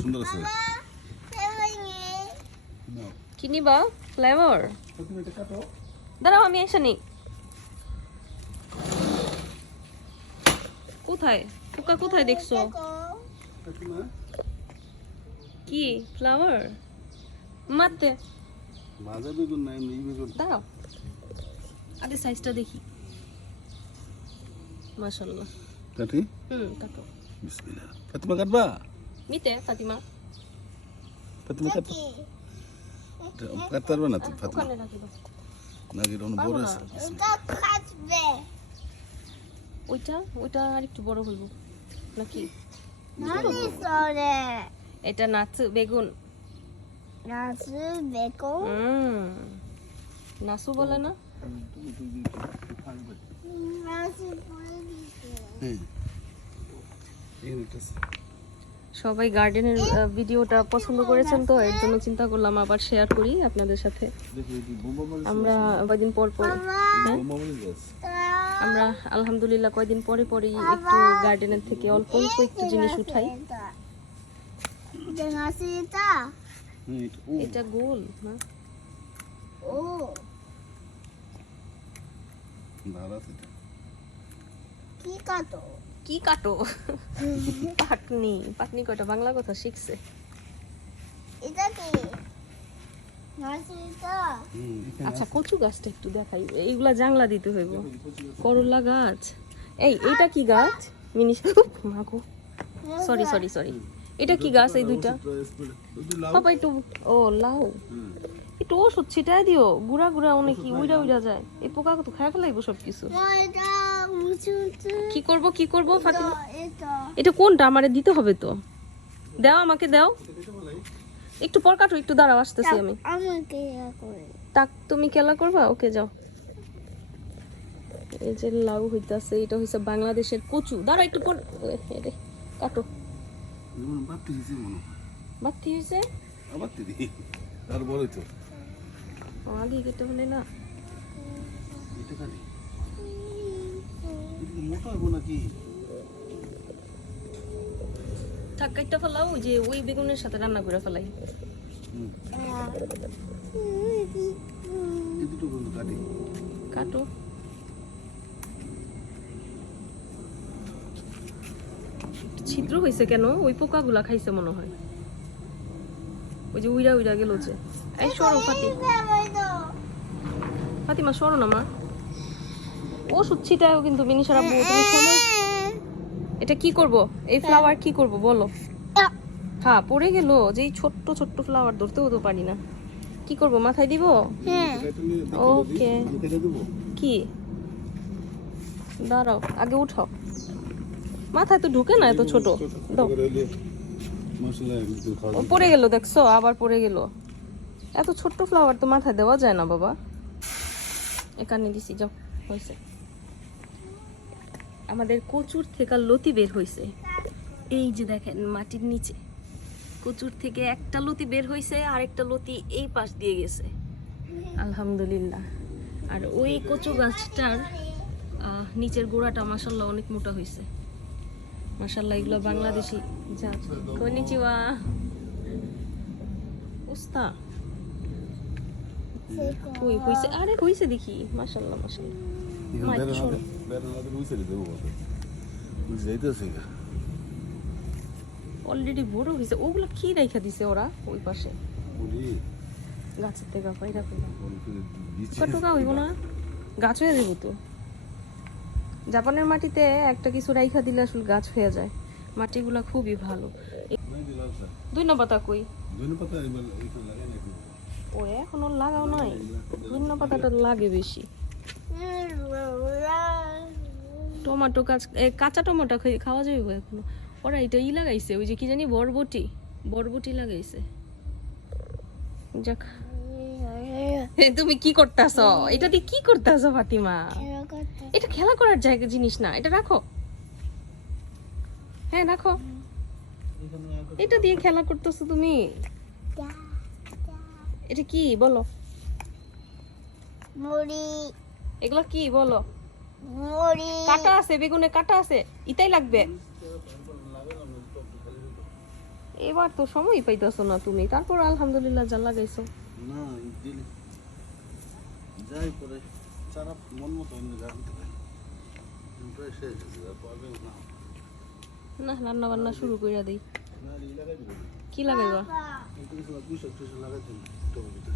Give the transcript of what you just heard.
সুন্দর আছে কি নিবা ফ্লেভার দাঁড়াও আমি এসে নি কোথায় পোকা কোথায় দেখছো কি ফ্লাওয়ার মারতে ভাজা বেগুন নাই এই বেগুন দাঁড়াও আগে সাইজটা দেখি মাশাআল্লাহ কাটি কাটো বিসমিল্লাহ ফাতিমা কাটবা নিতে ফাতিমা ফাতিমা কাট কাটতে পারবে না তো ফাতিমা ওখানে রাখি দাও না কি রন বড় আছে এটা কাটবে ওইটা আর একটু বড় হইব নাকি নানি সরে এটা নাচু বেগুন নাসু বেকো নাসু বলে না নাসু পড়ে দিছে সবাই গার্ডেনের ভিডিওটা পছন্দ করেছেন তো এর জন্য চিন্তা করলাম আবার শেয়ার করি আপনাদের সাথে আমরা কয়দিন পর পর আমরা আলহামদুলিল্লাহ কয়দিন পরে পরেই একটু গার্ডেনের থেকে অল্প অল্প একটু জিনিস উঠাই এটা নাসু এটা এটা গোল না ও কি কাটো কি কাটো পাটনি কয়টা বাংলা কথা শিখছে এটা কি নাসু এটা আচ্ছা কচু গাছটা একটু দেখাই এইগুলা জাংলা দিতে হইব করলা গাছ এইটা কি গাছ মিনি মাগো সরি এটা কি গাছ এই দুইটা বাবা একটু ও লাউ একটু ওষুধ ছিটাই দিও গুড়া গুড়া অনেক উইড়া যায় এই পোকা তো খাই ফেলাইবো সবকিছু এটা মুচু কি করব ফাতিমা এটা এটা কোনটা আমারে দিতে হবে তো দাও আমাকে দাও একটু পর কাটো একটু দাঁড়াও আসতেছি আমি আমাকে করে তাক তুমি খেলা করবা ওকে যাও এই যে লাউ হইতাছে এটা হইছে বাংলাদেশের কচু দাঁড়াও একটু পর রে কাটো বাতি দিছি মনে হয় বাতি হইছে বাতি দি আর বড় তো আগে কেটে হলে না এটা কাটি এটা মোটা হবে নাকি থাক কাটটা ফেলাও ওই যে ওই বেগুনের সাথে রান্না করে ফেলাই এই দুটো বন্ধু কাটি কাটো ছিদ্র হয়েছে কেন ওই পোকাগুলা খাইছে মনে হয় ওই যে উইরা গেল যে এই সরো ফাতিমা সরো না মা ওষুধ ছিটাও কিন্তু মিনিশার আব্বু তুমি সময় এটা কি করব এই ফ্লাওয়ার কি করব বলো হ্যাঁ পড়ে গেল যে এই ছোট্ট ছোট্ট ফ্লাওয়ার ধরতেও তো পারি না কি করব মাথায় দিব হ্যাঁ ওকে কি দাঁড়াও আগে উঠাও মাথায় তো ঢুকে না এত ছোট দাও ও পড়ে গেল দেখছো আবার পড়ে গেল এত ছোট্ট ফ্লাওয়ার তো মাথায় দেওয়া যায় না বাবা এখানে দিছি যাও হয়েছে আমাদের কচুর থেকে লতি বের হয়েছে এই যে দেখেন মাটির নিচে কচুর থেকে একটা লতি বের হয়েছে আর একটা লতি এই পাশ দিয়ে গেছে আলহামদুলিল্লাহ আর ওই কচু গাছটার নিচের গোড়াটা মাশাআল্লাহ অনেক মোটা হয়েছে মাশাআল্লাহ এগুলো বাংলাদেশি জাত কনিচিওয়া উস্তা ওই হইছে আরে হইছে দেখি মাশাআল্লাহ অলরেডি বড় হয়েছে ওগুলো কি রাইখা দিছে ওরা ওই পাশে গাছের থেকে পাইরা কতটা হইব না গাছ হয়ে যাবো তো জাপানের মাটিতে একটা কিছু রাইখা দিলে আসলে গাছ হয়ে যায় মাটিগুলা খুবই ভালো ধন্য পাতা কই ও এখনো লাগাও নাই ধন্য পাতাটা লাগে বেশি টমেটো কাঁচা টমেটো খাওয়া যাবে এখনো ওরা এটা লাগাইছে ওই যে কি জানি বরবটি লাগাইছে যাক তুমি কি করতেছ এটা দিয়ে কি করতেছ ফাতিমা এটা খেলা করার জায়গা জিনিস না এটা রাখো হ্যাঁ রাখো এটা দিয়ে খেলা করতেছো তুমি এটা কি বলো মুড়ি এগুলো কি বলো মুড়ি কাটা আছে বেগুনে কাটা আছে ইতাই লাগবে এবার তো সময় পাইতেছো না তুমি, তারপর আলহামদুলিল্লাহ যা লাগাইছো। না দিলে যাই পরে সারা মন মতো অন্য জানতে পারি প্রায় শেষ হয়েছে আর পারবে না। না রান্না বান্না শুরু করে দেই। না লাগাই দিল কি লাগাইবা? বাবা কিছু লাগাই দিল টমেটো